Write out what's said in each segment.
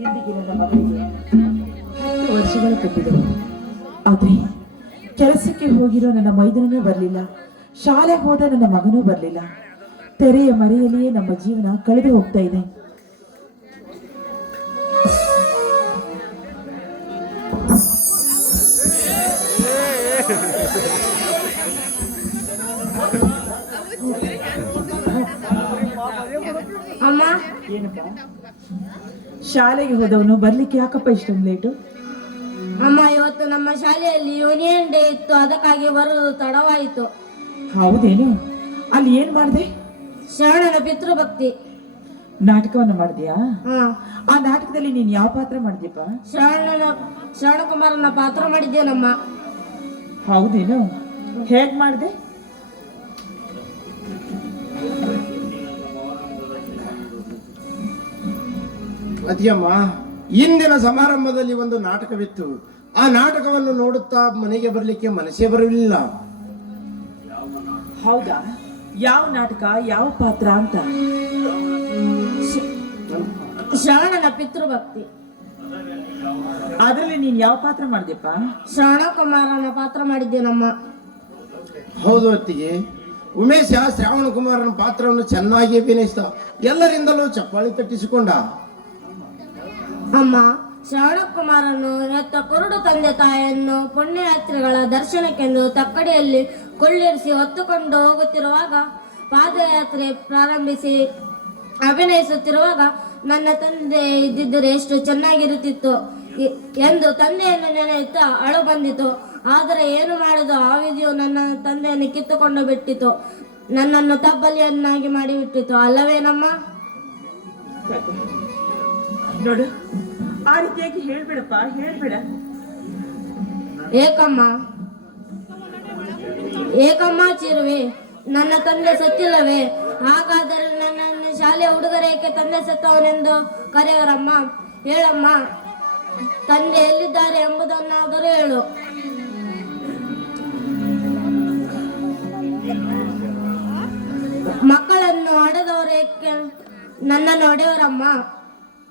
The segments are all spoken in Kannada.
ಇಂದಿಗೆ ನನ್ನ ಮಗಳಿಗೆ 10 ವರ್ಷಗಳು ತುಂಬಿದವು. ಆದರೆ ಕೆಲಸಕ್ಕೆ ಹೋಗಿರೋ ನನ್ನ ಮೈದನೂ ಬರಲಿಲ್ಲ, ಶಾಲೆಗೆ ಹೋದ ನನ್ನ ಮಗನೂ ಬರಲಿಲ್ಲ. ತೆರೆಯ ಮರೆಯಲ್ಲಿಯೇ ನಮ್ಮ ಜೀವನ ಕಳೆದು ಹೋಗ್ತಾ ಇದೆ. ಅಮ್ಮ, ಏನಪ್ಪ, ಶಾಲೆಗೆ ಹೋದವನು ಬರ್ಲಿಕ್ಕೆ ಯಾಕಪ್ಪ ಇಷ್ಟೊಂದು ಲೇಟು? ಅಮ್ಮ, ಇವತ್ತು ನಮ್ಮ ಶಾಲೆಯಲ್ಲಿ ಯೂನಿಯನ್ ಡೇ ಇತ್ತು, ಅದಕ್ಕಾಗಿ ಬರುವುದು ತಡವಾಯಿತು. ಹೌದೇನು? ಅಲ್ಲಿ ಏನ್ ಮಾಡಿದೆ? ಶರಣನ ಪಿತೃಭಕ್ತಿ ನಾಟಕವನ್ನು ಮಾಡಿದ್ಯಾ? ಹಾ. ಆ ನಾಟಕದಲ್ಲಿ ನೀನ್ ಯಾವ ಪಾತ್ರ ಮಾಡಿದ್ಯಪ್ಪ? ಶರಣಕುಮಾರನ ಪಾತ್ರ ಮಾಡಿದ್ದೇನಮ್ಮ. ಹೌದೇನು? ಹೇಗ್ ಮಾಡಿದೆ? ಅದಿಯಮ್ಮ, ಇಂದಿನ ಸಮಾರಂಭದಲ್ಲಿ ಒಂದು ನಾಟಕವಿತ್ತು. ಆ ನಾಟಕವನ್ನು ನೋಡುತ್ತಾ ಮನೆಗೆ ಬರಲಿಕ್ಕೆ ಮನಸ್ಸೇ ಬರಲಿಲ್ಲ. ಹೌದಾ? ಯಾವ ನಾಟಕ, ಯಾವ ಪಾತ್ರ ಅಂತ? ಶರಣನ ಪಿತೃಭಕ್ತಿ. ಅದರಲ್ಲಿ ನೀನ್ ಯಾವ ಪಾತ್ರ ಮಾಡಿದ್ಯಪ್ಪ? ಶರಣಕುಮಾರನ ಪಾತ್ರ ಮಾಡಿದ್ದೇನಮ್ಮ. ಹೌದು ಅತ್ತಿಗೆ, ಉಮೇಶ ಶ್ರಾವಣ ಕುಮಾರನ ಪಾತ್ರವನ್ನು ಚೆನ್ನಾಗಿ ಅಭಿನಯಿಸಿದ. ಎಲ್ಲರಿಂದಲೂ ಚಪ್ಪಾಳಿ ತಟ್ಟಿಸಿಕೊಂಡ. ಅಮ್ಮ, ಶರಣಕುಮಾರನು ಹೆತ್ತ ಕುರುಡು ತಂದೆ ತಾಯಿಯನ್ನು ಪುಣ್ಯಯಾತ್ರಿಗಳ ದರ್ಶನಕ್ಕೆಂದು ತಕ್ಕಡಿಯಲ್ಲಿ ಕೊಳ್ಳಿರಿಸಿ ಹೊತ್ತುಕೊಂಡು ಹೋಗುತ್ತಿರುವಾಗ, ಪಾದಯಾತ್ರೆ ಪ್ರಾರಂಭಿಸಿ ಅಭಿನಯಿಸುತ್ತಿರುವಾಗ ನನ್ನ ತಂದೆ ಇದ್ದಿದ್ದರೆ ಎಷ್ಟು ಚೆನ್ನಾಗಿರುತ್ತಿತ್ತು ಎಂದು ತಂದೆಯನ್ನು ನೆನೆಯುತ್ತಾ ಅಳು ಬಂದಿತು. ಆದರೆ ಏನು ಮಾಡುವುದು, ಆ ವಿಧಿಯು ನನ್ನ ತಂದೆಯನ್ನು ಕಿತ್ತುಕೊಂಡು ಬಿಟ್ಟಿತು, ನನ್ನನ್ನು ತಬ್ಬಲಿಯನ್ನಾಗಿ ಮಾಡಿಬಿಟ್ಟಿತು ಅಲ್ಲವೇನಮ್ಮ? ನೋಡು, ಆ ರೀತಿಯಾಗಿ ಹೇಳ್ಬೇಡಪ್ಪ, ಹೇಳ್ಬೇಡ. ಏಕಮ್ಮ ಚಿರುವೆ, ನನ್ನ ತಂದೆ ಸತ್ತಿಲ್ಲವೇ? ಹಾಗಾದರೆ ನನ್ನನ್ನು ಶಾಲೆಯ ಹುಡುಗರೇಕೆ ತಂದೆ ಸತ್ತವನೆಂದು ಕರೆಯವರಮ್ಮ? ಹೇಳಮ್ಮ, ತಂದೆ ಎಲ್ಲಿದ್ದಾರೆ ಎಂಬುದನ್ನಾದರೂ ಹೇಳು. ಮಕ್ಕಳನ್ನು ಹೊಡೆದವರೇಕೆ ನನ್ನನ್ನು ಹೊಡೆಯವರಮ್ಮ?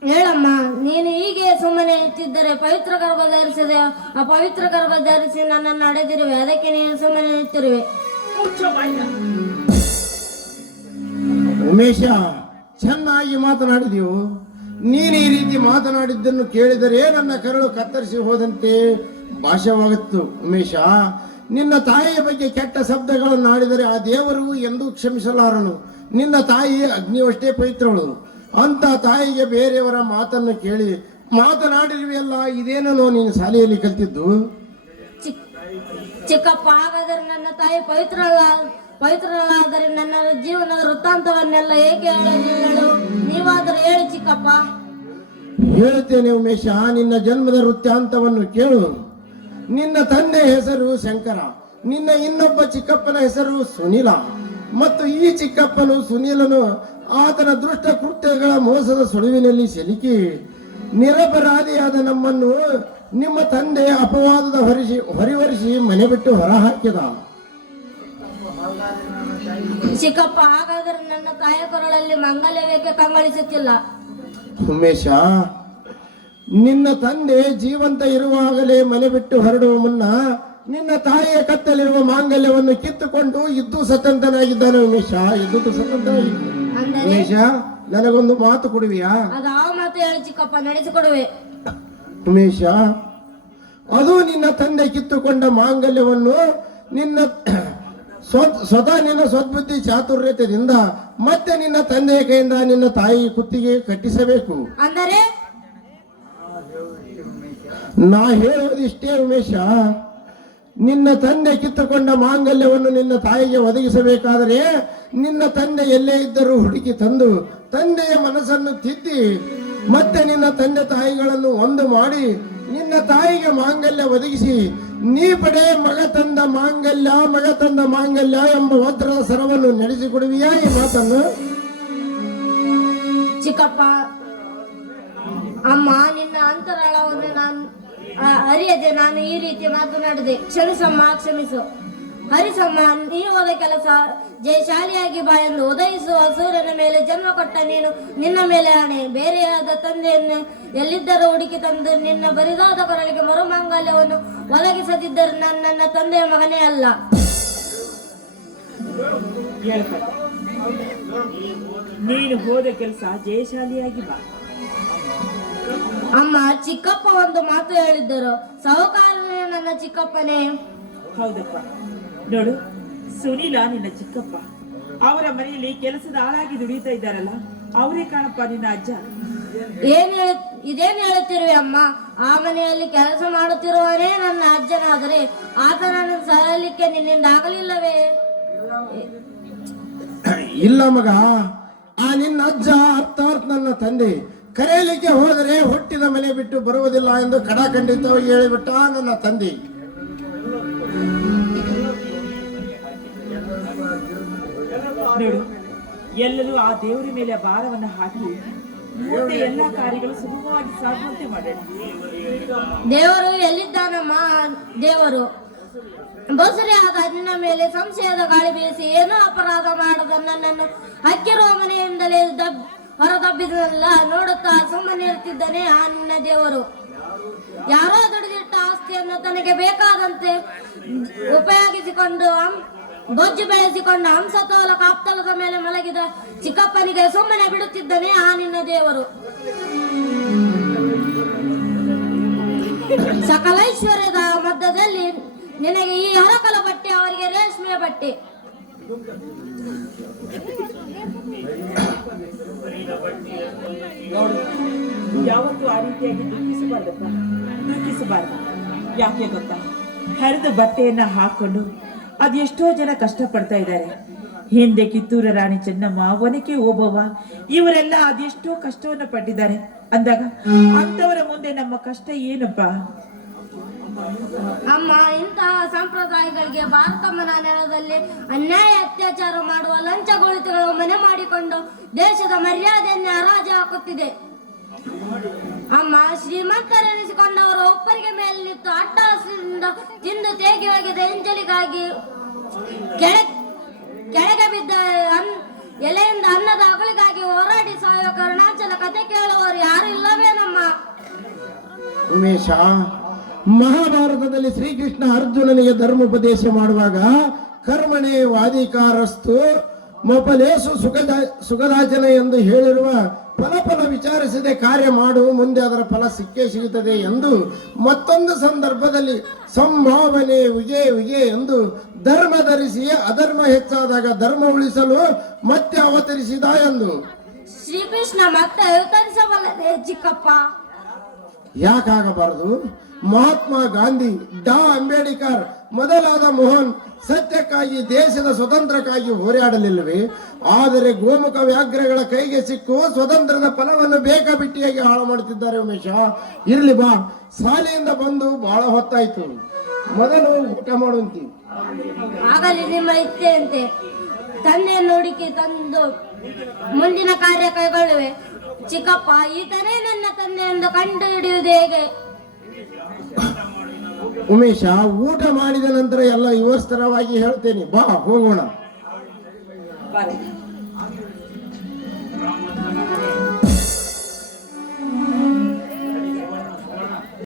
ಹೇಳಮ್ಮ, ನೀನು ಹೀಗೆ ಸುಮ್ಮನೆ ನಿಂತಿದ್ದರೆ ಪವಿತ್ರ ಗರ್ಭ ಧರಿಸಿದೆ, ಅಪವಿತ್ರ ಗರ್ಭ ಧರಿಸಿ ನನ್ನನ್ನು ನಡೆದಿರುವೆ, ಅದಕ್ಕೆ ನೀನು ಸುಮ್ಮನೆ ನಿಂತಿರುವೆ. ಉಮೇಶ, ಚೆನ್ನಾಗಿ ಮಾತನಾಡಿದೆವು. ನೀನು ಈ ರೀತಿ ಮಾತನಾಡಿದ್ದನ್ನು ಕೇಳಿದರೆ ನನ್ನ ಕರಳು ಕತ್ತರಿಸಿ ಹೋದಂತೆ ಭಾಷವಾಗುತ್ತು. ಉಮೇಶ, ನಿನ್ನ ತಾಯಿಯ ಬಗ್ಗೆ ಕೆಟ್ಟ ಶಬ್ದಗಳನ್ನು ಆಡಿದರೆ ಆ ದೇವರು ಎಂದೂ ಕ್ಷಮಿಸಲಾರನು. ನಿನ್ನ ತಾಯಿ ಅಗ್ನಿಯಷ್ಟೇ ಪವಿತ್ರಳು. ಅಂತ ತಾಯಿಗೆ ಬೇರೆಯವರ ಮಾತನ್ನು ಕೇಳಿ ಮಾತನಾಡಿರುವೆಯಲ್ಲ, ಇದೇನೋ ನೀನು ಶಾಲೆಯಲ್ಲಿ ಕಲ್ತಿದ್ದು? ಚಿಕ್ಕಪ್ಪ, ಹಾಗಾದರೆ ನನ್ನ ತಾಯಿ ಪವಿತ್ರಳಾದರೆ ನನ್ನ ಜೀವನದ ವೃತ್ತಾಂತವನ್ನೆಲ್ಲ ಏಕೆ ಹೇಳಲಿಲ್ಲಳು? ನೀವಾದರೂ ಹೇಳಿ ಚಿಕ್ಕಪ್ಪ. ಹೇಳುತ್ತೇನೆ ಉಮೇಶ, ನಿನ್ನ ಜನ್ಮದ ವೃತ್ತಾಂತವನ್ನು ಕೇಳು. ನಿನ್ನ ತಂದೆ ಹೆಸರು ಶಂಕರ, ನಿನ್ನ ಇನ್ನೊಬ್ಬ ಚಿಕ್ಕಪ್ಪನ ಹೆಸರು ಸುನೀಲ. ಮತ್ತು ಈ ಚಿಕ್ಕಪ್ಪನು ಸುನೀಲನು ಆತನ ದುಷ್ಟ ಕೃತ್ಯಗಳ ಮೋಸದ ಸುಳಿವಿನಲ್ಲಿ ಸಿಲುಕಿ ನಿರಪರಾಧಿಯಾದ ನಮ್ಮನ್ನು ನಿಮ್ಮ ತಂದೆ ಅಪವಾದದ ಹೊರಿವರಿಸಿ ಮನೆ ಬಿಟ್ಟು ಹೊರ ಹಾಕಿದ. ಚಿಕ್ಕಪ್ಪ, ಹಾಗಾದರೆ ನನ್ನ ತಾಯಿಯ ಕೊರಳಲ್ಲಿ ಮಾಂಗಲ್ಯವೇಕೆ ಕಂಗೊಳಿಸುತ್ತಿಲ್ಲ? ಉಮೇಶ, ನಿನ್ನ ತಂದೆ ಜೀವಂತ ಇರುವಾಗಲೇ ಮನೆ ಬಿಟ್ಟು ಹೊರಡುವ ಮುನ್ನ ನಿನ್ನ ತಾಯಿಯ ಕತ್ತಲಿರುವ ಮಾಂಗಲ್ಯವನ್ನು ಕಿತ್ತುಕೊಂಡು ಇದ್ದು ಸ್ವತಂತ್ರನಾಗಿದ್ದಾನೆ. ಉಮೇಶ, ಇದ್ದು ಸ್ವತಂತ್ರನಾಗಿದ್ದಾನೆ. ಉಮೇಶ, ನನಗೊಂದು ಮಾತು ಕೊಡುವಿಯಾ? ಅದು ಯಾವ ಮಾತು ಹೇಳಿ ಚಿಕ್ಕಪ್ಪ, ನಡೆಸಿಕೊಡುವೆ. ಉಮೇಶ, ಅದು ನಿನ್ನ ತಂದೆ ಕಿತ್ತುಕೊಂಡ ಮಾಂಗಲ್ಯವನ್ನು ನಿನ್ನ ಸ್ವತಃ ನಿನ್ನ ಸದ್ಬುದ್ಧಿ ಚಾತುರ್ಯತೆಯಿಂದ ಮತ್ತೆ ನಿನ್ನ ತಂದೆಯ ಕೈಯಿಂದ ನಿನ್ನ ತಾಯಿ ಕುತ್ತಿಗೆ ಕಟ್ಟಿಸಬೇಕು. ಅಂದರೆ ನಾ ಹೇಳುವುದಿಷ್ಟೇ ಉಮೇಶ, ನಿನ್ನ ತಂದೆ ಕಿತ್ತುಕೊಂಡ ಮಾಂಗಲ್ಯವನ್ನು ನಿನ್ನ ತಾಯಿಗೆ ಒದಗಿಸಬೇಕಾದರೆ ನಿನ್ನ ತಂದೆ ಎಲ್ಲೇ ಇದ್ದರೂ ಹುಡುಕಿ ತಂದು ತಂದೆಯ ಮನಸ್ಸನ್ನು ತಿದ್ದಿ ಮತ್ತೆ ನಿನ್ನ ತಂದೆ ತಾಯಿಗಳನ್ನು ಒಂದು ಮಾಡಿ ನಿನ್ನ ತಾಯಿಗೆ ಮಾಂಗಲ್ಯ ಒದಗಿಸಿ ನೀ ಪಡೆ ಮಗ ತಂದ ಮಾಂಗಲ್ಯ ಎಂಬ ವಜ್ರದ ಸರವನ್ನು ನಡೆಸಿಕೊಡುವಿಯಾ? ಈ ಮಾತನ್ನು ಚಿಕ್ಕಪ್ಪ, ಅಮ್ಮ, ನಿನ್ನ ಅಂತರಾಳವನ್ನು ನಾನು ಅರಿಯದೆ ನಾನು ಈ ರೀತಿ ಮಾತನಾಡಿದೆ. ಕ್ಷಮಿಸಮ್ಮ, ಕ್ಷಮಿಸು. ಹರಿಸಮ್ಮ, ನೀನು ಹೋದ ಕೆಲಸ ಜಯಶಾಲಿಯಾಗಿ ಬಾ ಎಂದು ಉದಯಿಸುವ ಸೂರ್ಯನ ಮೇಲೆ ಜನ್ಮ ಕೊಟ್ಟ ನೀನು, ನಿನ್ನ ಮೇಲೆ ಆಣೆ ಬೇರೆಯಾದ ತಂದೆಯನ್ನು ಎಲ್ಲಿದ್ದರೂ ಹುಡುಕಿ ತಂದು ನಿನ್ನ ಬರಿದಾದ ಕೊರಳಿಗೆ ಮರುಮಾಂಗಲ್ಯವನ್ನು ಒದಗಿಸದಿದ್ದರೆ ನನ್ನ ತಂದೆಯ ಮಗನೇ ಅಲ್ಲ. ನೀನು ಹೋದ ಕೆಲಸ ಜಯಶಾಲಿಯಾಗಿ ಬಾ. ಅಮ್ಮ, ಚಿಕ್ಕಪ್ಪ ಒಂದು ಮಾತು ಹೇಳಿದ್ದರು, ಸಾಹುಕಾರನೇ ನನ್ನ ಚಿಕ್ಕಪ್ಪನೇ. ಹೌದಪ್ಪ, ನೋಡು ಸುನೀಲ ನಿನ್ನ ಚಿಕ್ಕಪ್ಪ, ಅವರ ಮನೆಯಲ್ಲಿ ಕೆಲಸದ ಆಳಾಗಿ ದುಡಿತಾ ಇದ್ದಾರಲ್ಲ, ಅವರೇ ಕಾಣಪ್ಪ ನಿನ್ನ ಅಜ್ಜ. ಇದೇನು ಹೇಳುತ್ತಿರುವೆ ಅಮ್ಮ? ಆ ಮನೆಯಲ್ಲಿ ಕೆಲಸ ಮಾಡುತ್ತಿರುವವನೇ ನನ್ನ ಅಜ್ಜನಾದರೆ ಆತನನ್ನು ಸರಲಿಕ್ಕೆ ನಿನ್ನಿಂದ ಆಗಲಿಲ್ಲವೇ? ಇಲ್ಲ ಮಗ, ಆ ನಿನ್ನ ಅಜ್ಜ ಅರ್ಥಾತ್ ನನ್ನ ತಂದೆ. ಕರೆಯಲಿಕ್ಕೆ ಹೋದರೆ ಹುಟ್ಟಿದ ಮನೆ ಬಿಟ್ಟು ಬರುವುದಿಲ್ಲ ಎಂದು ಖಡಾಖಂಡಿತವಾಗಿ ಹೇಳಿಬಿಟ್ಟ ನನ್ನ ತಂದೆ. ನೋಡು, ಎಲ್ಲರೂ ಆ ದೇವರ ಮೇಲೆ ಭಾರವನ್ನು ಹಾಕಿ ಮುಂದೆ ಎಲ್ಲಾ ಕಾರ್ಯಗಳು ಸುಗಮವಾಗಿ ಸಾಗುವಂತೆ ಮಾಡೋಣ. ದೇವರು ಎಲ್ಲಿದ್ದಾನಮ್ಮ? ದೇವರು ಬಸುರಿ ಆದ ನಿನ್ನ ಮೇಲೆ ಸಂಶಯದ ಗಾಳಿ ಬೀಸಿ ಏನೋ ಅಪರಾಧ ಮಾಡದ ನನ್ನನ್ನು ಹಕ್ಕಿರುವ ಮನೆಯಿಂದಲೇ ಹೊರದಬ್ಬಿದಲ್ಲ ನೋಡುತ್ತಾ ಸುಮ್ಮನೆ ಇರ್ತಿದ್ದಾನೆ ಆ ನಿನ್ನ ದೇವರು. ಯಾರೋ ದುಡಿದಿಟ್ಟ ಆಸ್ತಿಯನ್ನು ತನಗೆ ಬೇಕಾದಂತೆ ಉಪಯೋಗಿಸಿಕೊಂಡು ಬೊಜ್ಜು ಬೆಳೆಸಿಕೊಂಡು ಹಂಸತೋಲ ಕಾಪ್ತಲದ ಮೇಲೆ ಮಲಗಿದ ಚಿಕ್ಕಪ್ಪನಿಗೆ ಸುಮ್ಮನೆ ಬಿಡುತ್ತಿದ್ದಾನೆ ಆ ನಿನ್ನ ದೇವರು. ಸಕಲೈಶ್ವರ್ಯದ ಮಧ್ಯದಲ್ಲಿ ನಿನಗೆ ಈ ಹರಕಲ ಬಟ್ಟೆ, ಅವರಿಗೆ ರೇಷ್ಮೆಯ ಬಟ್ಟೆ. ನೋಡು, ಯಾವತ್ತೂ ಆ ರೀತಿಯಾಗಿ ದುಃಖಿಸಬಾರ್ದಪ್ಪ, ದುಃಖಿಸಬಾರ್ದು. ಯಾಕೆ ಗೊತ್ತಾ, ಹರಿದ ಬಟ್ಟೆಯನ್ನ ಹಾಕೊಂಡು ಅದೆಷ್ಟೋ ಜನ ಕಷ್ಟಪಡ್ತಾ ಇದ್ದಾರೆ. ಹಿಂದೆ ಕಿತ್ತೂರ ರಾಣಿ ಚೆನ್ನಮ್ಮ, ಒನಕೆ ಓಬವ್ವ ಇವರೆಲ್ಲ ಅದೆಷ್ಟೋ ಕಷ್ಟವನ್ನ ಪಟ್ಟಿದ್ದಾರೆ ಅಂದಾಗ ಅಂತವರ ಮುಂದೆ ನಮ್ಮ ಕಷ್ಟ ಏನಪ್ಪ? ಅಮ್ಮ, ಇಂತಹ ಸಂಪ್ರದಾಯಗಳಿಗೆ ಭಾರತಮ್ಮನ ನೆಲದಲ್ಲಿ ಅನ್ಯಾಯ ಅತ್ಯಾಚಾರ ಮಾಡುವ ಲಂಚಗೊಳಿತಗಳು ಮನೆ ಮಾಡಿಕೊಂಡು ದೇಶದ ಮರ್ಯಾದೆಯನ್ನೇ ಹರಾಜು ಹಾಕುತ್ತಿದೆ. ಅಮ್ಮ, ಶ್ರೀಮಂತರೆನಿಸಿಕೊಂಡವರು ಒಬ್ಬರಿಗೆ ಮೇಲೆ ನಿಂತು ಅಟ್ಟಹಾಸದಿಂದ ತಿಂದು ತೇಗಿ ಹೋಗಿದ ಎಂಜಲಿಗಾಗಿ ಕೆಳಗೆ ಬಿದ್ದ ಎಲೆಯಿಂದ ಅನ್ನದ ಅಗಳಿಗಾಗಿ ಹೋರಾಡಿ ಸಾಯುವ ಕರುಣಾಚಲ ಕತೆ ಕೇಳುವವರು ಯಾರು ಇಲ್ಲವೇನಮ್ಮ? ಉಮೇಶ, ಮಹಾಭಾರತದಲ್ಲಿ ಶ್ರೀಕೃಷ್ಣ ಅರ್ಜುನನಿಗೆ ಧರ್ಮೋಪದೇಶ ಮಾಡುವಾಗ ಕರ್ಮಣೆ ವಾದಿಕಾರಸ್ತು ಮೊಪಲೇಸು ಸುಖದಾಚನ ಎಂದು ಹೇಳಿರುವ ಫಲ ವಿಚಾರಿಸದೆ ಕಾರ್ಯ ಮಾಡು, ಮುಂದೆ ಅದರ ಫಲ ಸಿಕ್ಕೇ ಸಿಗುತ್ತದೆ ಎಂದು ಮತ್ತೊಂದು ಸಂದರ್ಭದಲ್ಲಿ ಸಂಭಾವನೆ ವಿಜಯ ಎಂದು ಧರ್ಮ ಧರಿಸಿ ಅಧರ್ಮ ಹೆಚ್ಚಾದಾಗ ಧರ್ಮ ಉಳಿಸಲು ಮತ್ತೆ ಅವತರಿಸಿದ ಎಂದು. ಶ್ರೀಕೃಷ್ಣ ಮತ್ತೆ ಅವತರಿಸಬಲ್ಲದೆ ಚಿಕ್ಕಪ್ಪ? ಯಾಕಾಗಬಾರದು? ಮಹಾತ್ಮ ಗಾಂಧಿ, ಡಾ ಅಂಬೇಡ್ಕರ್ ಮೊದಲಾದ ಮೋಹನ್ ಸತ್ಯಕ್ಕಾಗಿ ದೇಶದ ಸ್ವತಂತ್ರಕ್ಕಾಗಿ ಹೋರಾಡಲಿಲ್ಲವೇ? ಆದರೆ ಗೋಮುಖ ವ್ಯಾಘ್ರಗಳ ಕೈಗೆ ಸಿಕ್ಕು ಸ್ವತಂತ್ರದ ಫಲವನ್ನು ಬೇಕಾಬಿಟ್ಟಿಯಾಗಿ ಹಾಳು ಮಾಡುತ್ತಿದ್ದಾರೆ. ಉಮೇಶ, ಇರ್ಲಿ ಬಾ, ಶಾಲೆಯಿಂದ ಬಂದು ಬಹಳ ಹೊತ್ತಾಯ್ತು, ಮೊದಲು ಊಟ ಮಾಡುವಂತಿ. ಆಗಲಿ ನಿಮ್ಮ ಇಚ್ಛೆಯಂತೆ. ತಂದೆಯನ್ನು ಹುಡುಕಿ ತಂದು ಮುಂದಿನ ಕಾರ್ಯ ಕೈಗೊಳ್ಳುವೆ. ಚಿಕ್ಕಪ್ಪ, ಈತನೇ ನನ್ನ ತಂದೆ ಎಂದು ಕಂಡು ಹಿಡಿಯುವುದು ಹೇಗೆ? ಉಮೇಶ, ಊಟ ಮಾಡಿದ ನಂತರ ಎಲ್ಲ ವಿವಸ್ತರವಾಗಿ ಹೇಳ್ತೇನೆ, ಬಾ ಹೋಗೋಣ. ಬಾರೆ.